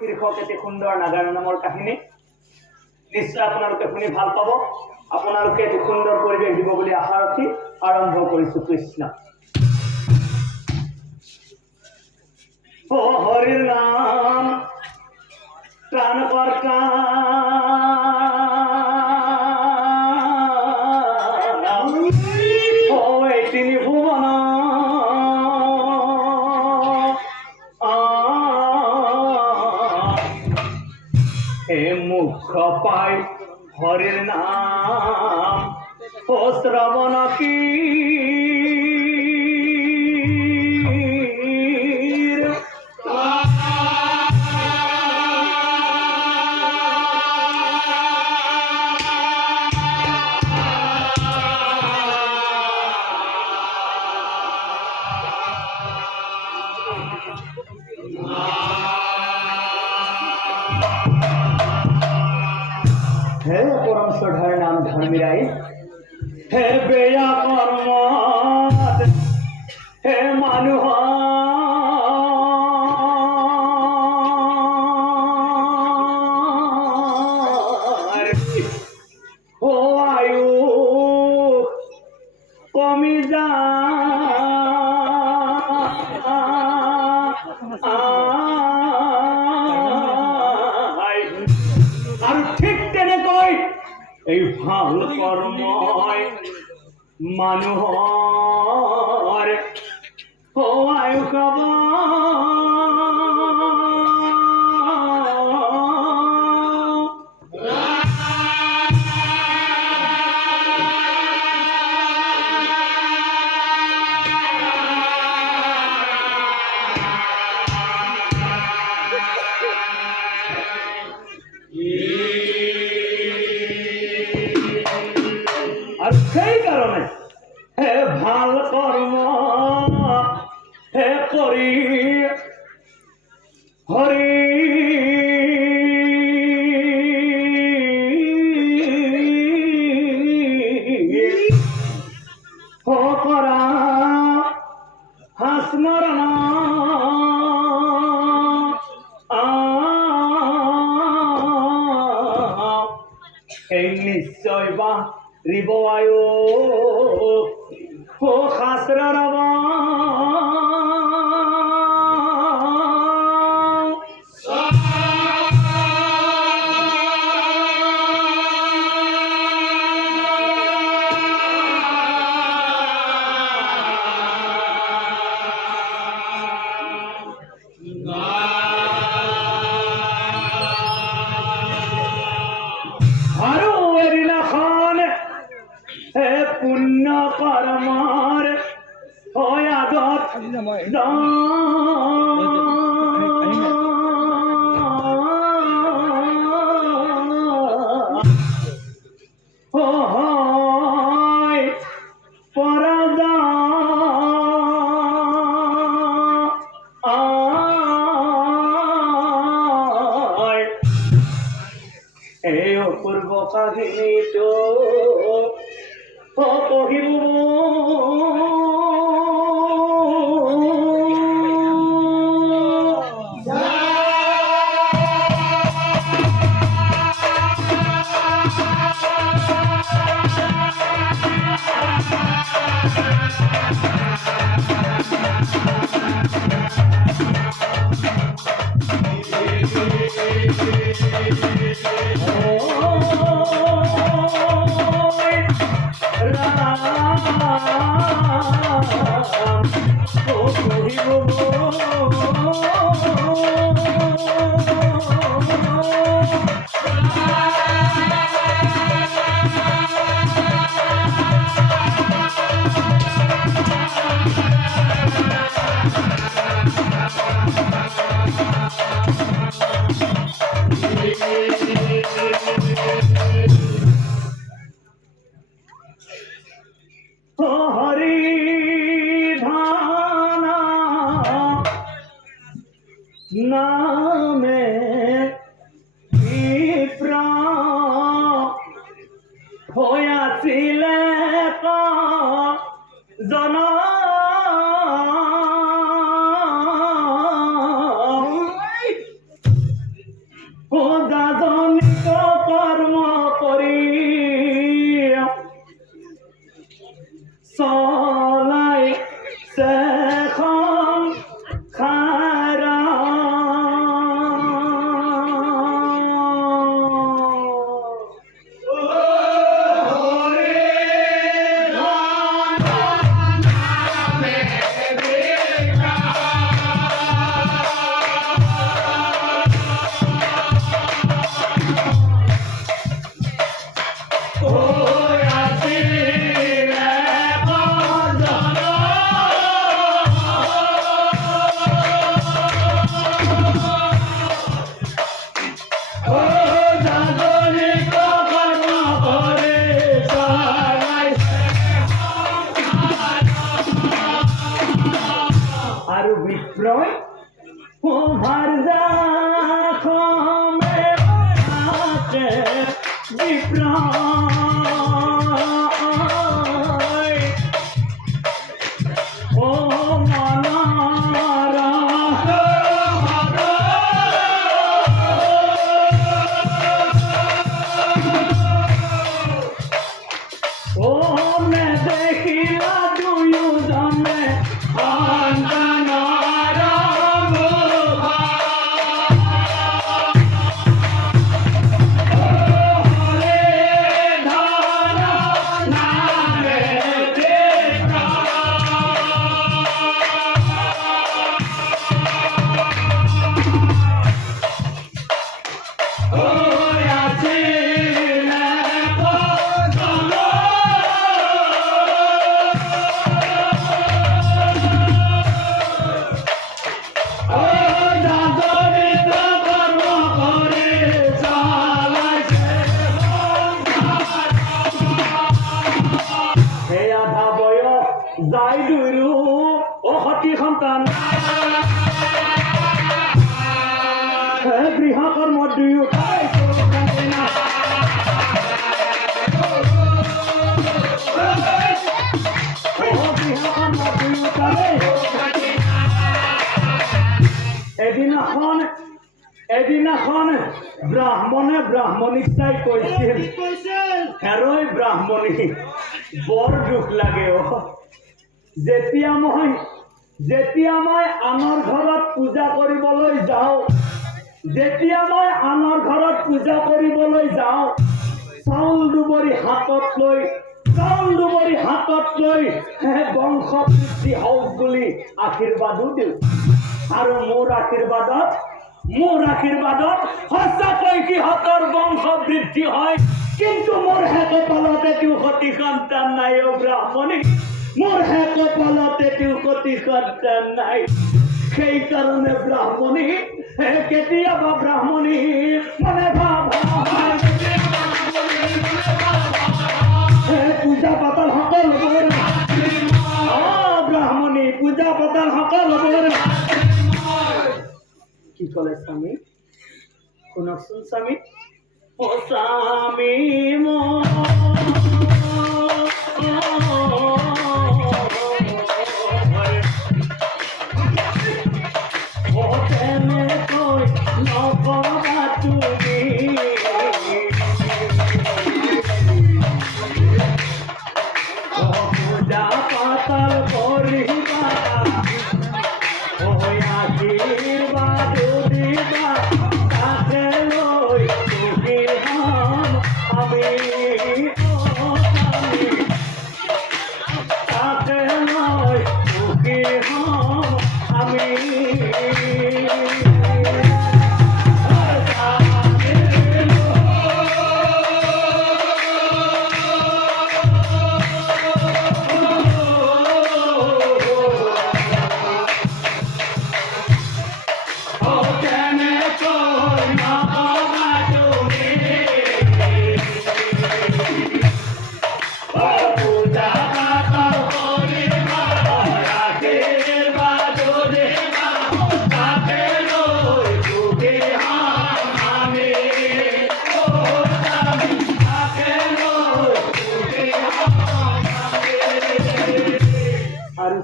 কৃষক এটি সুন্দৰ নাগাৰা নামৰ কাহিনী নিশ্চয় আপোনালোকে শুনি ভাল পাব আপোনালোকে এটি সুন্দৰ পৰিৱেশ দিব বুলি আশা ৰাখি আৰম্ভ কৰিছো কৃষ্ণ ও হৰিৰ নাম ত্ৰাণকৰ্তা ও এই তিনি ভুৱন মুখ পাই হরির নাম ও শ্রবণ পীর হে পরম শ্রদ্ধার নাম ধর্মীরাই হে বেয়া কর্ম হে মানুষ ও আয়ু কমি যা আর ঠিক তেনেকৈ এই ভাল কর্ময় মানুহৰ আয়ু কব আর সেই কারণে হে ভাল কর্ম হে করি হরি করা হাসমরণ এই নিশ্চয় বা রিবায়ু ও খাসরা রবা হে পুণ্য কর্মর হয়াগত হয় পরাজা এই অপূর্ব কাহিনী তো কহিব হরি ধানা নামে বিপ্র হয়াছিলে জন দাদনিক কর্ম করি চলাই সেখন খাৰা আৰু বিপ্ৰয় ভাৰ্জা খমে থাকে বিপ্ৰয় মনাৰা নেদেখিলা দুয়োজনে যাই দুয়ো অসতি সন্তান গৃহ কৰ্ম দুয়োটাই এদিনাখন ব্ৰাহ্মণে ব্ৰাহ্মণীক চাই কৈছিল হেৰৈ ব্ৰাহ্মণী বৰ দুখ লাগে যেতিয়া মই আনৰ ঘৰত পূজা কৰিবলৈ যাওঁ চাউল দুবৰি হাতত লৈ বংশ বৃদ্ধি হওক বুলি আশীৰ্বাদো দিওঁ আৰু মোৰ আশীৰ্বাদত সঁচাকৈ সিহঁতৰ বংশ বৃদ্ধি হয় কিন্তু মোৰ কপালতে সতি সন্তান নাই ব্ৰাহ্মণী মোৰ কপালতে সতি সন্তান নাই সেইকাৰণে ব্ৰাহ্মণী কেতিয়াবা ব্ৰাহ্মণী মানে পূজা পাতল সকলোবোৰ ব্ৰাহ্মণী পূজা পাতল সকলোবোৰ কি ক'লে স্বামী শুনকচোন স্বামী স্বামী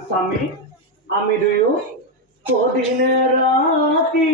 স্বামী আমি দুয়ো কদিন রাতি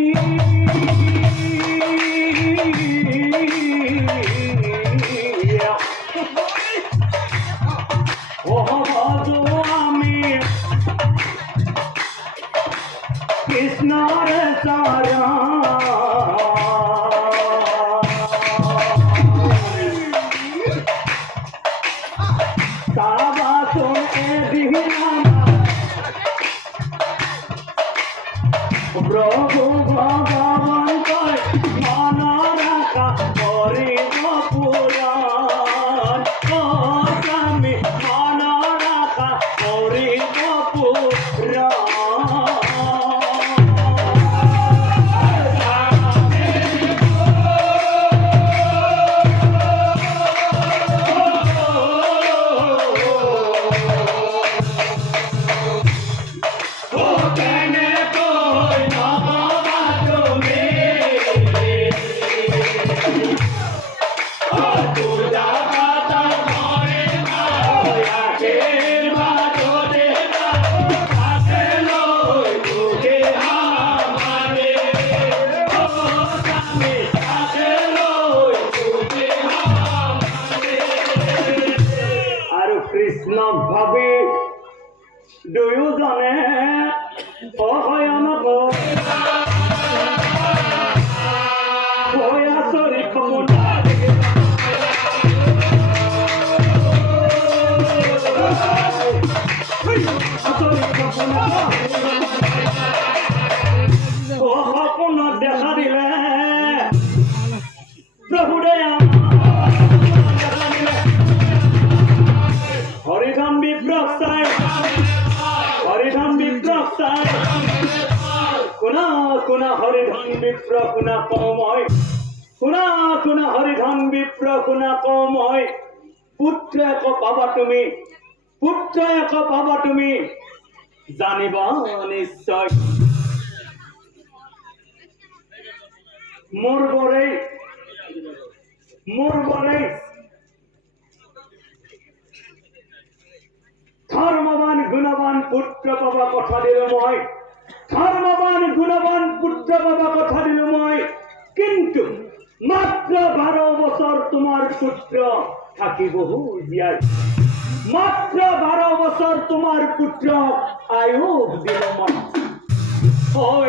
দুয়োজনে অহয়নক হৈ আচৰিত সপোনা সপোনত দেখা দিলে প্ৰভুদে হৰিধন বিপ্লৱ চাই হৰিধন বিপ্লৱ চাই শুনা শুনা হৰিধন বিপ্ৰ শুনা কওঁ মই শুনা শুনা হৰিধন বিপ্ৰ শুনা কওঁ মই পুত্ৰ এক পাবা তুমি পুত্ৰ এক পাবা তুমি জানিব নিশ্চয় মোৰ বৰেই ধৰ্মৱান গুণৱান পুত্ৰ পাবা কথা দিলো মই ধৰ্মৱান গুণৱান পুত্ৰ পাবা কথা দিলো মই কিন্তু মাত্ৰ 12 বছৰ তোমাৰ পুত্ৰ থাকিবহু জীয়াই মাত্ৰ 12 বছৰ তোমাৰ পুত্ৰ আয়ুস দিলো মই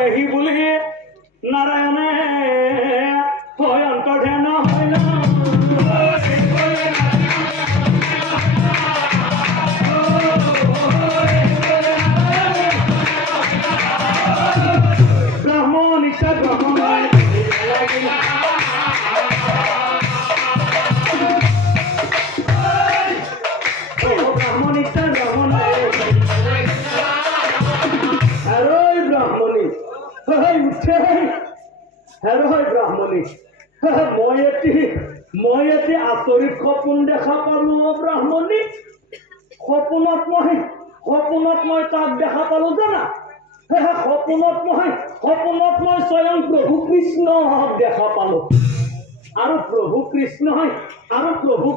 এই বুলি নাৰায়ণে হয় অন্তৰ্ধান হয় ব্ৰাহ্মণী মই এটি আচৰিত সপোন দেখা পালো ব্ৰাহ্মণী সপোনত মই তাক দেখা পালো জানা সপোনত মই স্বয়ং প্ৰভু কৃষ্ণক দেখা পালো আৰু প্ৰভু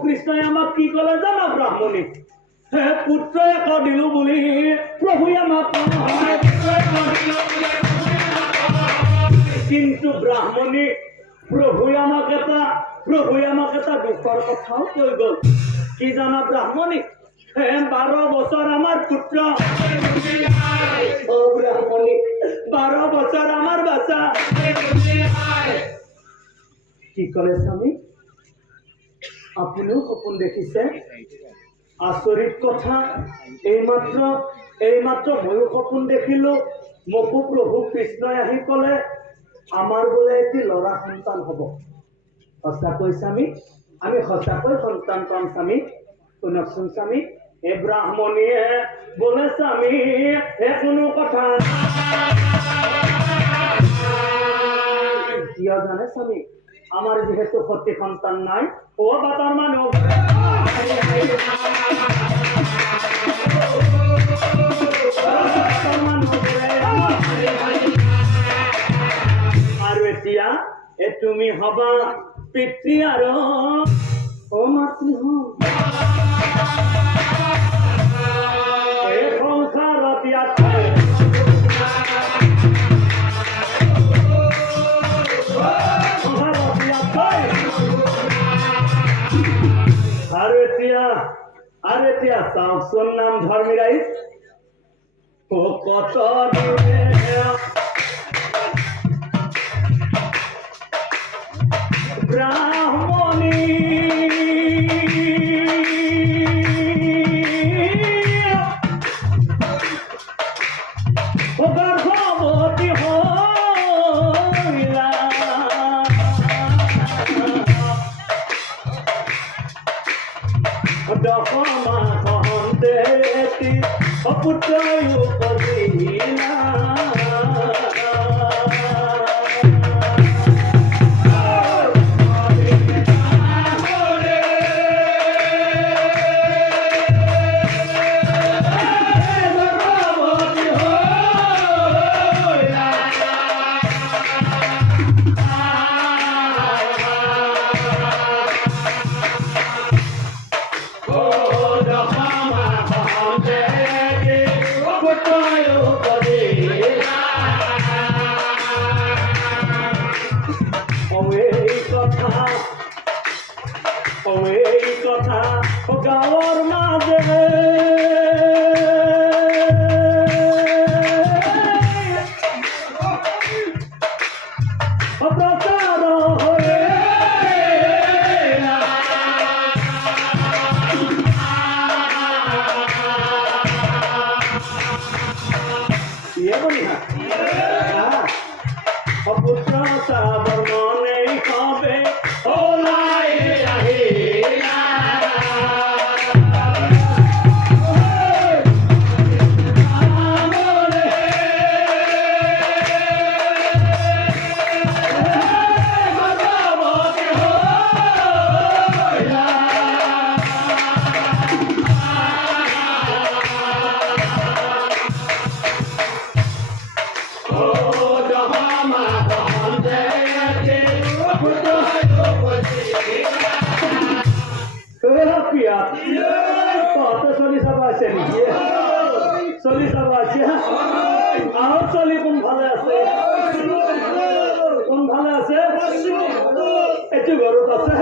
কৃষ্ণই আমাক কি ক'লে জানা ব্ৰাহ্মণী পুত্ৰ এক দিলো বুলি প্ৰভুৱে আমাক কিন্তু ব্ৰাহ্মণী প্ৰভুৱে আমাক এটা দুখৰ কথাও কৈ গ'ল কি জানা ব্ৰাহ্মণী 12 বছৰ আমাৰ পুত্ৰ ব্ৰাহ্মণী 12 বছৰ আমাৰ বাচ্চা কি ক'লে স্বামী আপুনিও সপোন দেখিছে আচৰিত কথা এইমাত্ৰ ময়ো সপোন দেখিলো মোকো প্ৰভু কৃষ্ণই আহি ক'লে আমাৰ বোলে এটি ল'ৰা সন্তান হ'ব সঁচাকৈ স্বামী আমি সঁচাকৈ সন্তান পাম স্বামী শুনকচোন স্বামী এই ব্ৰাহ্মণীয়ে বোলে স্বামী কোনো কথা কিয় জানে স্বামী আমাৰ যিহেতু সতী সন্তান নাই বাটৰ মানুহ আৰু এতিয়া তুমি হবা পিতৃ আৰু মাতৃ সংসাৰত ইয়াত আৰু এতিয়া চাওকচোন নাম ধৰ্মী ৰাইজ কত ব্ৰাহ্মণী গৰ্ভৱতী হৈলা দশমা সহন্তে পুত্ৰ উপজিলা কথা গাঁৱৰ মাজে পিয়া তহঁতে চলি চাব আছে নেকি চলি চাব আছে আৰু চলি কোনফালে আছে কোনফালে আছে এইটো ঘৰত আছে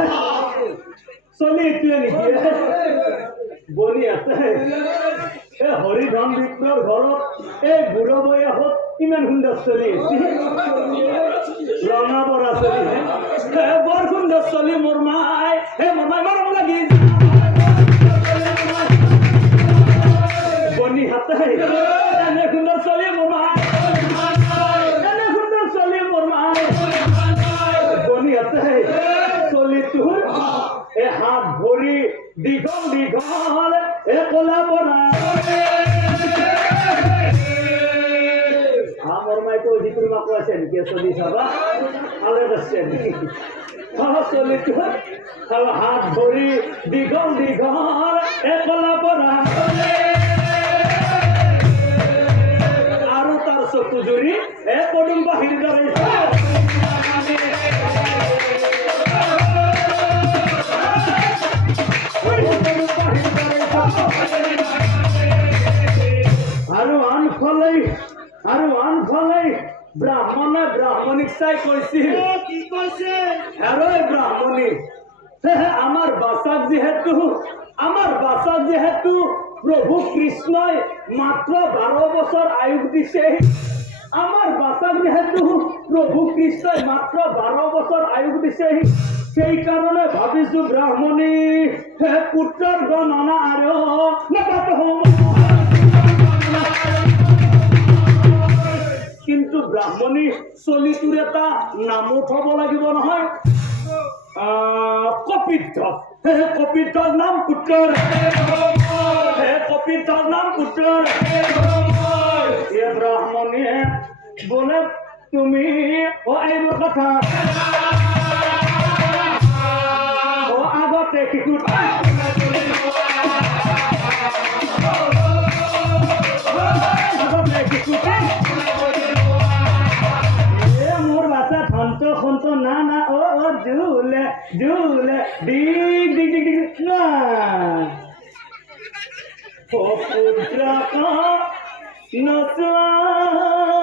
চলি এতিয়া নেকি বনি আছে এই হৰিধন বিপ্ৰৰ ঘৰত এই বুঢ়ো বয়সত ইমান সুন্দৰ চলি আছে ৰঙা বৰা চলি বৰ সুন্দৰ চলি মোৰ মাই মৰম লাগি বনি হাতে এনে সুন্দৰ চলি মোৰ মাই এনে সুন্দৰ চলি মোৰ মাই বনি হাতে চলি তোৰ এই হাত ভৰি দীঘল দীঘল এই কলা পৰা আমার মাই তো জিতুর মা কইছে কে চলি যাবা আলে বসছে চলি তো হাত ধরি দীঘল দীঘল একলা পরা আৰু তাৰ চকু জুৰি পদুম বাহিৰ দৰে আৰু আনফালে ব্ৰাহ্মণে ব্ৰাহ্মণিক চাই কৈছিল কি কৈছে হেৰৈ ব্ৰাহ্মণী আমাৰ বাচাক যিহেতু প্ৰভু কৃষ্ণই মাত্ৰ 12 বছৰ আয়ুস দিছে আমাৰ বাচাক যিহেতু প্ৰভু কৃষ্ণই মাত্ৰ 12 বছৰ আয়ুস দিছে সেইকাৰণে ভাবিছো ব্ৰাহ্মণী পুত্ৰৰ গণনা আৰু কিন্তু ব্ৰাহ্মণী চলিটোৰ এটা নামো থব লাগিব নহয় কপিদ্ধৰ নাম পুত্ৰৰ এই ব্ৰাহ্মণীয়ে বোলে তুমি এইবোৰ কথা আগতে শিশু মোর বাচ্চা ধন্ত খন্ত না না ও ঝুলে ঝুলে ডিগ ডিগ ডিগ ডিগ না ও পুত্র নচাই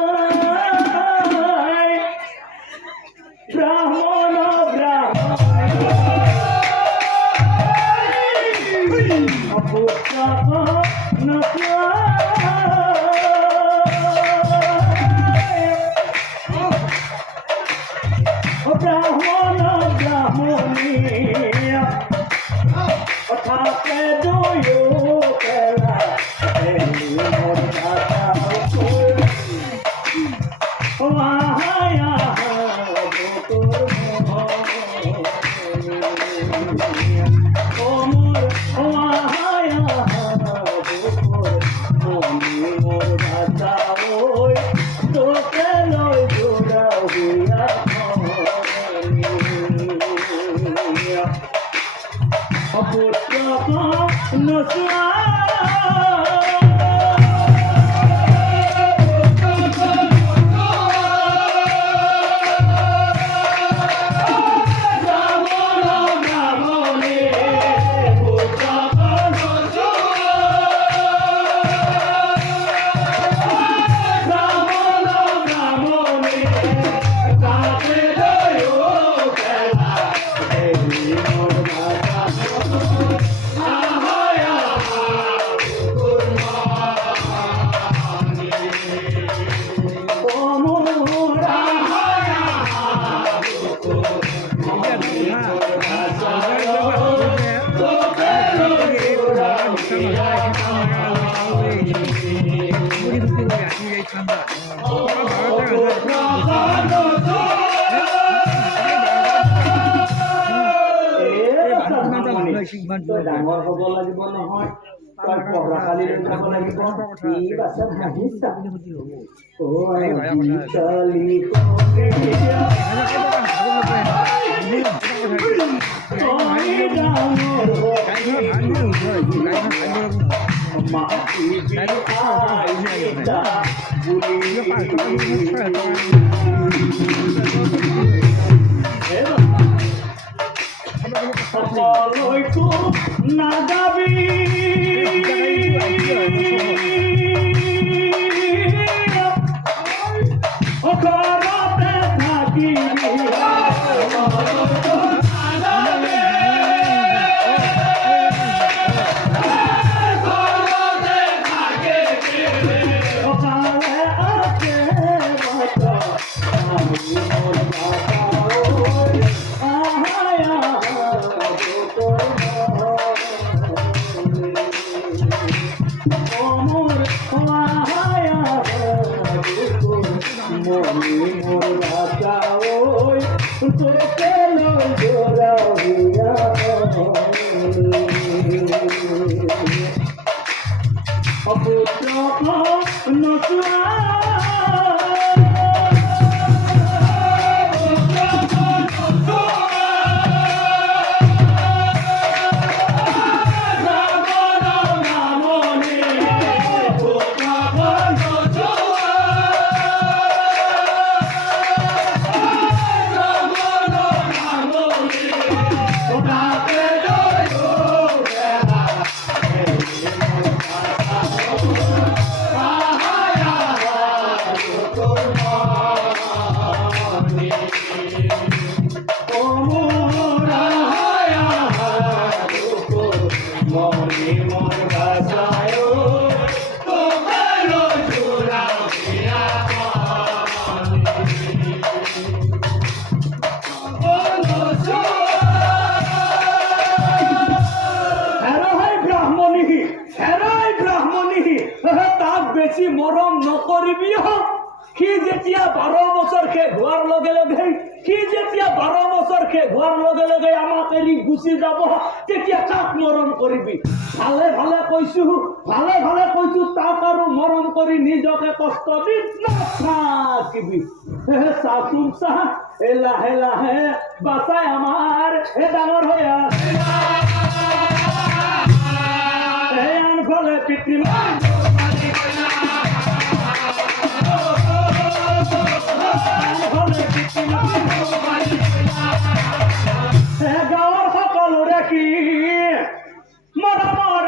ব্রাহ্মণ পুত্র ডাঙৰ হ'ব লাগিব নহয় তই পঢ়াশালী যাব লাগিব ঠিক আছে ভাবিছা মাটি সকলৈকো নাগাবি ঘৰতে থাকিবি বেছি মৰম নকৰিবি সি যেতিয়া 12 বছৰ শেষ হোৱাৰ লগে লগে সি যেতিয়া 12 বছৰ শেষ হোৱাৰ লগে লগে আমাক এৰি গুচি যাব তেতিয়া কাক মৰম কৰিবি ভালে ভালে কৈছো তাক আৰু মৰম কৰি নিজকে কষ্ট দি নাথাকিবি চাচোন চাহ এই লাহে লাহে বাচাই আমাৰ এই ডাঙৰ হৈ এই আনফালে পিতৃমা গাঁৱৰ সকলোৰে কি মৰমৰ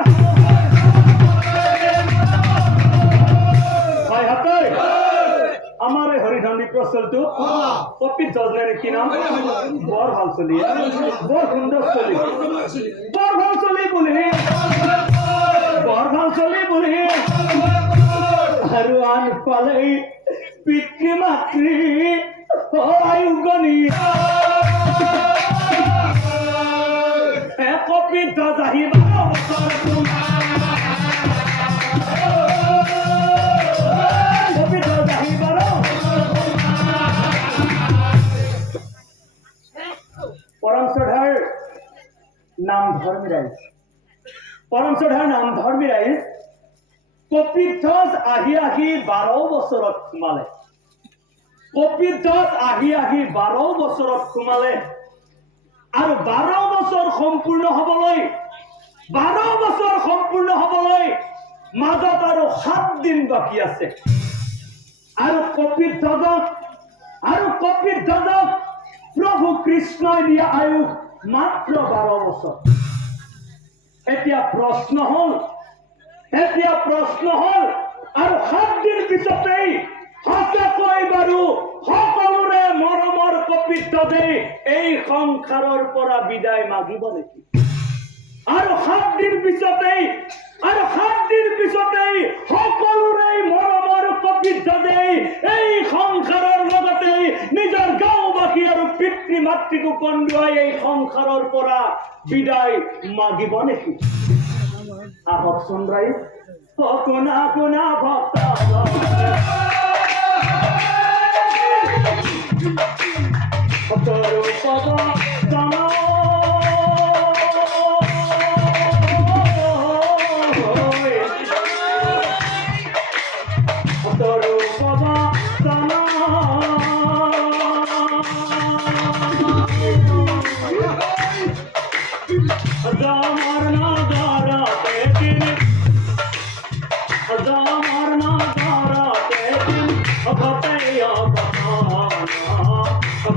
আমাৰ এই হৰিধন বিপ্ৰচলটো কপিত জজনের কি নাম বৰ ভাল চলি বৰ সুন্দৰ চলি বৰ ভাল চলি বুলি আৰু আনফালে পিতৃ মাতৃ আয়ুগনি কপিত আহিবা পৰমশ্ৰদ্ধাৰ নাম ধৰ্মী ৰাইজ কপিত আহি 12 বছৰত সোমালে কপিত আহি 12 বছৰত সোমালে আৰু 12 বছৰ সম্পূৰ্ণ হবলৈ মাজত আৰু 7 দিন বাকী আছে আৰু কপিত প্ৰভু কৃষ্ণই দিয়া আয়ুস মাত্ৰ 12 বছৰ এতিয়া প্ৰশ্ন হল আৰু 7 দিন পিছতেই সঁচাকৈ বাৰু সকলোৰে মৰমৰ কপিতদেৱে এই সংসাৰৰ পৰা বিদায় মাগিব নেকি আৰু 7 দিন পিছতেই সকলোৰে মৰমৰ কপিতদেৱে এই সংসাৰৰ লগতে নিজৰ গাঁওবাসী আৰু পিতৃ মাতৃক কন্দুৱাই এই সংসাৰৰ পৰা বিদায় মাগিব নেকি আহকচোন ৰাইজ কোনা কোনা ভক্ত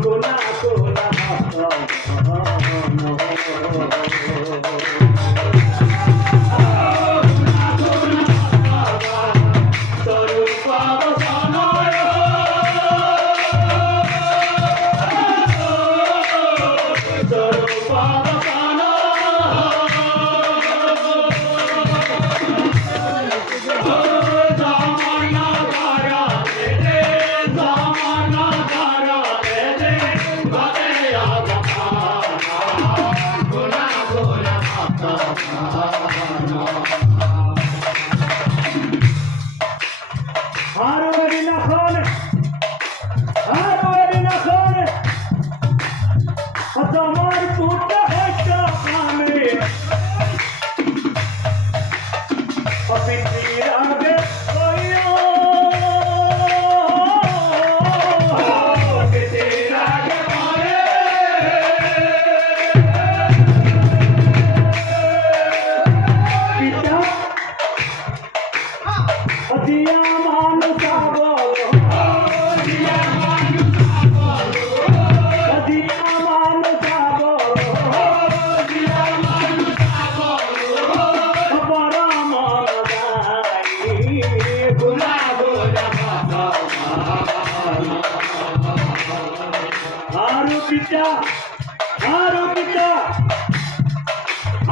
Guna তোমার পুত্র হইতো আমি অপিত্রির আগে হইও অপিত্রির আগে পরে পিতা দিয়া মানুষ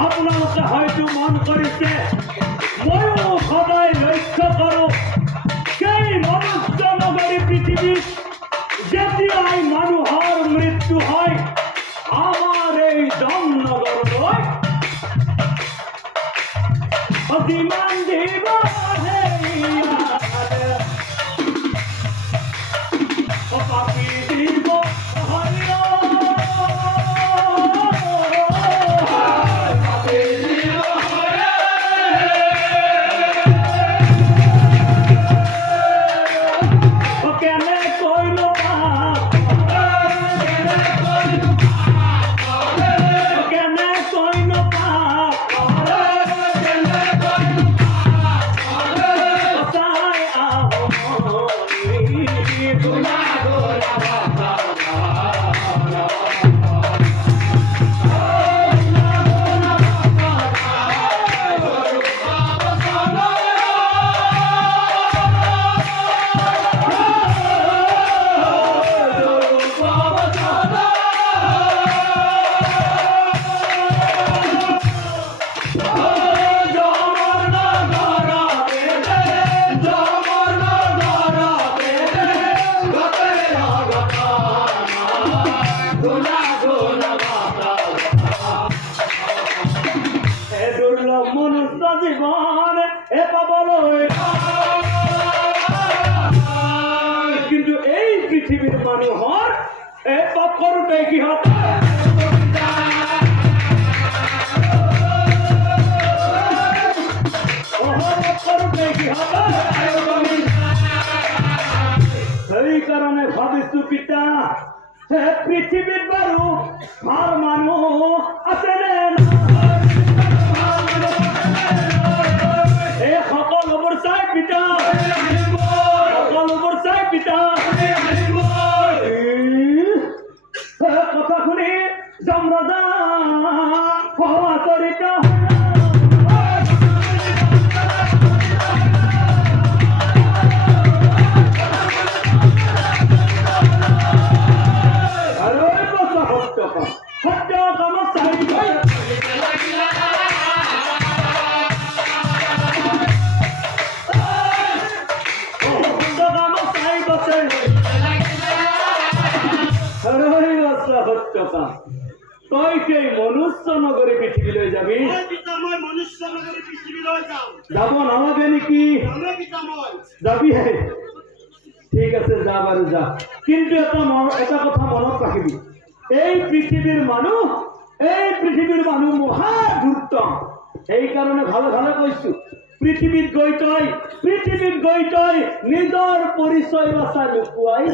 আপনাকে হয়তো মন করেছে ময়ও সদায় লক্ষ্য করো সেই মনুষ্য নগরী পৃথিবী যেতিয়াই মানুহৰ মৃত্যু হয় আমার এই জমনগর নয় অতিমান দিব পাপি দিব জীবন এ পাবলই কিন্তু এই পৃথিবীর মানুহৰ এ পাপ কৰোঁতে কি হয় সেইকাৰণে ভাবিছো পিতা পৃথিৱীত বাৰু ভাল মানুহ আছেনে সকলোবোৰ চাই পিতা সকলোবোৰ চাই পিতা কথা শুনি যমৰাজা আচৰিত তই সেই মনুষ্য নগরী পৃথিবীলৈ যাবি যাব নালাগে নেকি যাবি ঠিক আছে যা বাৰু যা কিন্তু এটা কথা মনত ৰাখিবি এই পৃথিবীৰ মানুহ মহা ধূৰ্ত সেইকাৰণে ভালে ভালে কৈছো পৃথিৱীত গৈ তই নিজৰ পৰিচয় বাচা লুকুৱাই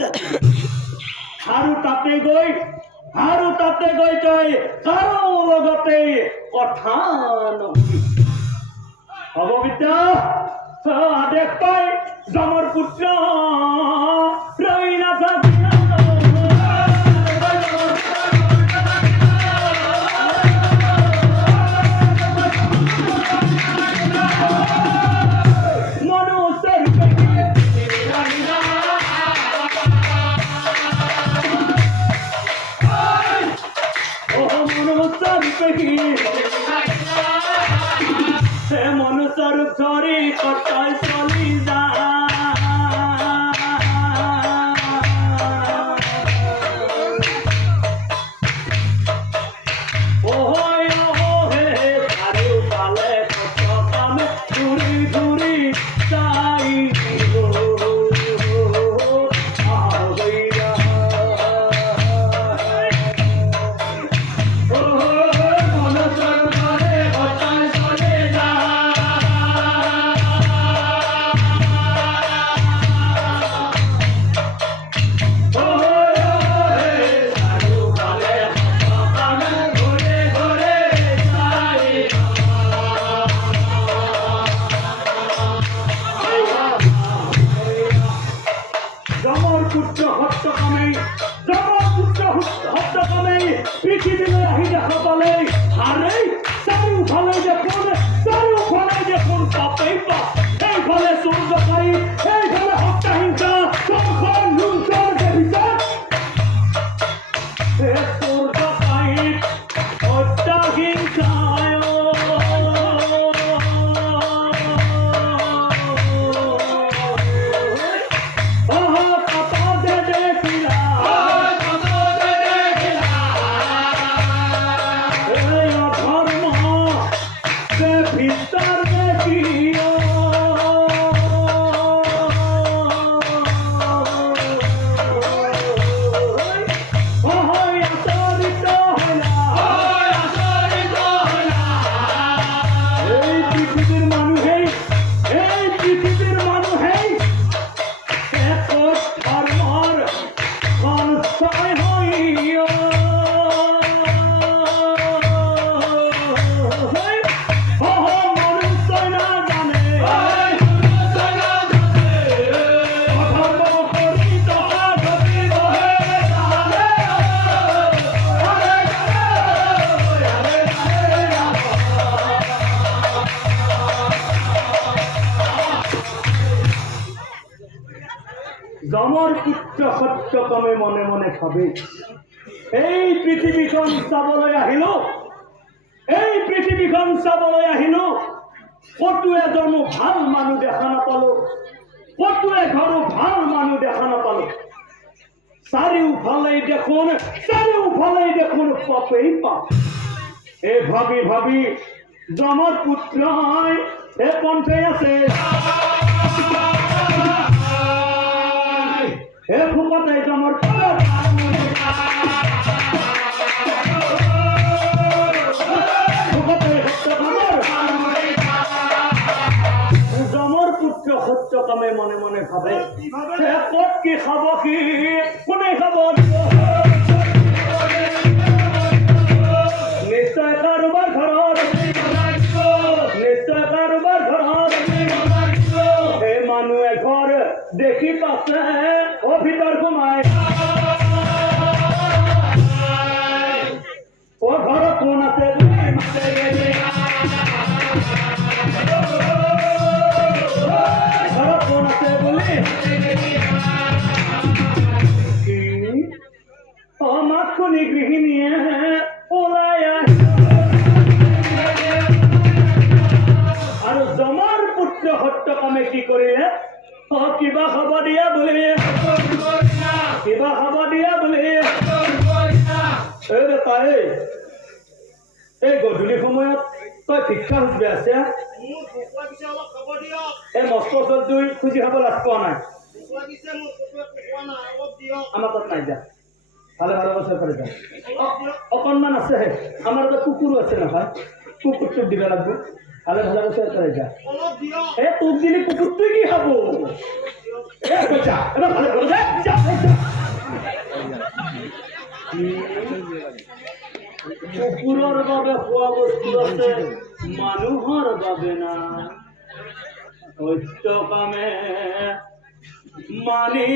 আৰু তাতে গৈ তই কাৰো লগতে কথা নকবি হ'ব বিদ্যা আদেশ পাই যমৰ পুত্ৰ ৰৈ নাথাকি মনুষ্যরূপ ধরি কটাই চলি যা পৃথিৱীলৈ আহি দেখা পালে হাৰে চাৰিওফালে দেখোন পাপেই পাপ এইফালে চোৰ ডকাইত এইফালে হত্যা হিংসা ধৰ্ষণ লুণ্ঠন ব্যভিচাৰ চোৰ ডকাইত হত্যা হিংসায় যমৰ পুত্ৰ সত্যকামে মনে মনে ভাবে এই পৃথিৱীখন চাবলৈ আহিলো কতো এজনো ভাল মানুহ দেখা নাপালো কতো এঘৰো ভাল মানুহ দেখা নাপালো চাৰিওফালে দেখোন পাপেই পাপ এই ভাবি যমৰ পুত্ৰ এই পন্থে আছে হে ভূপতে যমৰ পুত্ৰ সত্যকামে মনে মনে ভাবে ক'ত কি খাব কি কোনে খাব নিশ্চয় কাৰোবাৰ ঘৰত এই মানুহ এঘৰ দেখি পাছে ও ভিতৰ সোমাই ও ঘৰত কোন আছে মাতখনি গৃহিণীয়ে ওলাই আৰু যমৰ পুত্ৰ সত্যকামে কি কৰিলে কিবা খাব দিয়া বুলি এই গধূলি সময়ত তই ভিক্ষা খুজিব আছে এই মস্ত চুই খুজি খাব লাজ পোৱা নাই আমাৰ তাত নাই যা ভালে বছৰ কৰি যা অকণমান আছে আমাৰ তাত কুকুৰো আছে নহয় কুকুৰটোক দিব লাগিব ভালে বছৰ কৰি যা এই তোক দিলে কুকুৰটোৱে কি খাব কুকুৰৰ বাবে খোৱা বস্তু আছে মানুহৰ বাবে না সত্যকামে মানি